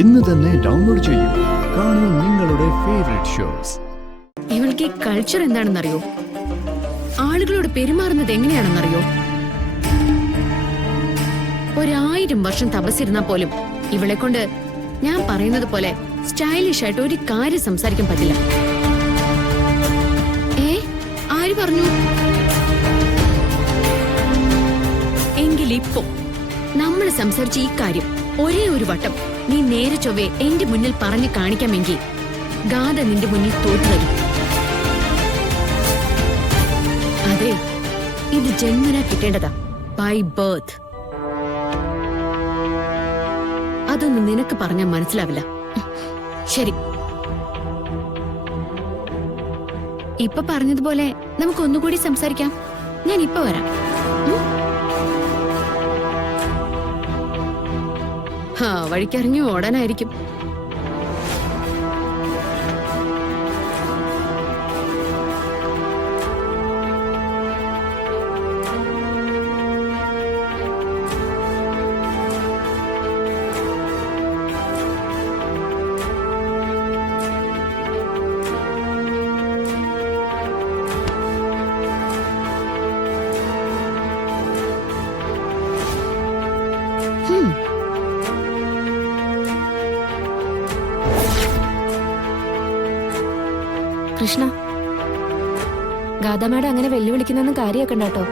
ഇന്ന് തന്നെ ഡൗൺലോഡ് ചെയ്യൂ. കാണൂ നിങ്ങളുടെ ഫേവറേറ്റ് ഷോസ്. ഇവൾക്ക് ഈ കൾച്ചർ എന്താണെന്നറിയോ? ആളുകളോട് പെരുമാറുന്നത് എങ്ങനെയാണെന്നറിയോ? 1000 വർഷം തപസ്സിരുന്നാ പോലും ഇവളെ കൊണ്ട് ഞാൻ പറയുന്നത് പോലെ സ്റ്റൈലിഷ് ആയിട്ട് ഒരു കാര്യം സംസാരിക്കാൻ പറ്റില്ല. ആര് പറഞ്ഞു? എങ്കിലിപ്പോ നമ്മൾ സംസാരിച്ച ഈ കാര്യം ഒരേ ഒരു വട്ടം നീ നേരെ ചൊവ്വേ എന്റെ മുന്നിൽ പറഞ്ഞു കാണിക്കാമെങ്കിൽ ഗാഥ നിന്റെ മുന്നിൽ തോറ്റു വരും. അതെ, ഇത് ജന്മനാ കിട്ടേണ്ടതാ, ബൈ ബർത്ത്. അതൊന്നും നിനക്ക് പറഞ്ഞാൽ മനസ്സിലാവില്ല. ശരി, ഇപ്പൊ പറഞ്ഞതുപോലെ നമുക്ക് ഒന്നുകൂടി സംസാരിക്കാം. ഞാൻ ഇപ്പൊ വരാം. വഴിക്കറിഞ്ഞു ഓടാനായിരിക്കും. കൃഷ്ണ, ഗാഥ അങ്ങനെ വെല്ലുവിളിക്കുന്ന കാര്യമാക്കണ്ട കേട്ടോ.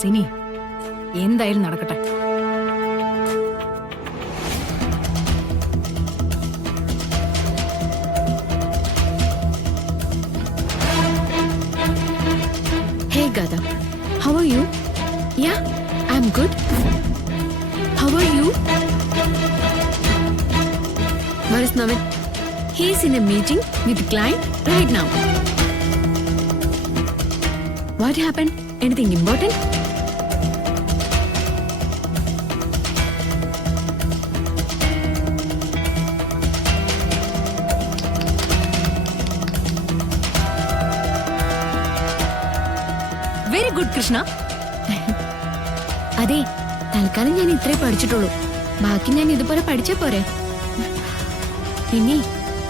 സിനി, എന്തായാലും നടക്കട്ടെ. Hey Gada, how are you? Yeah, I'm good. How are you? Where is Navin? He's in a meeting with the client right now. What happened? Anything important? Very good, Krishna. അതെ, തൽക്കാലം ഞാൻ ഇത്രേ പഠിച്ചിട്ടുള്ളൂ. ബാക്കി ഞാൻ ഇതുപോലെ പഠിച്ചാ പോരെ. പിന്നെ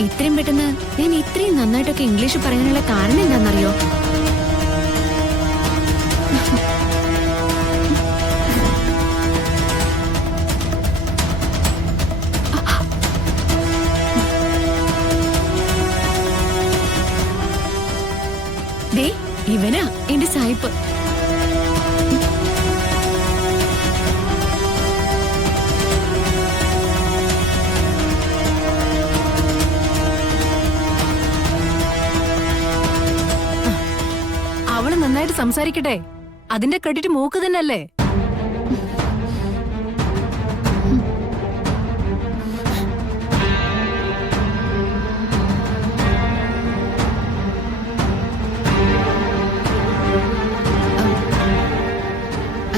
ഇത്രയും പെട്ടെന്ന് ഞാൻ ഇത്രയും നന്നായിട്ടൊക്കെ ഇംഗ്ലീഷ് പറയാനുള്ള കാരണം എന്താണെന്നറിയോ? ദേ, ഇവനാ എന്റെ സായിപ്പ്. അവള് നന്നായിട്ട് സംസാരിക്കട്ടെ, അതിന്റെ ക്രെഡിറ്റ് മൂക്ക് തന്നെയല്ലേ.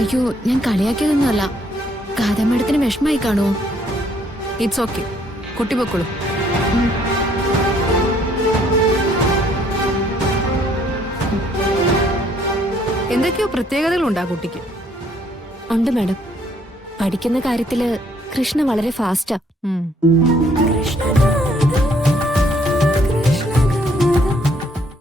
അയ്യോ, ഞാൻ കളിയാക്കിയതൊന്നുമല്ല. ഗാഥ മേഡത്തിന് വിഷമായി കാണുമോ? ഇറ്റ്സ് ഓക്കെ, കുട്ടി പൊക്കോളൂ. എന്തൊക്കെയോ പ്രത്യേകതകളുണ്ടാ കുട്ടിക്ക്? ഉണ്ട് മാഡം. പഠിക്കുന്ന കാര്യത്തില് കൃഷ്ണ വളരെ ഫാസ്റ്റാ.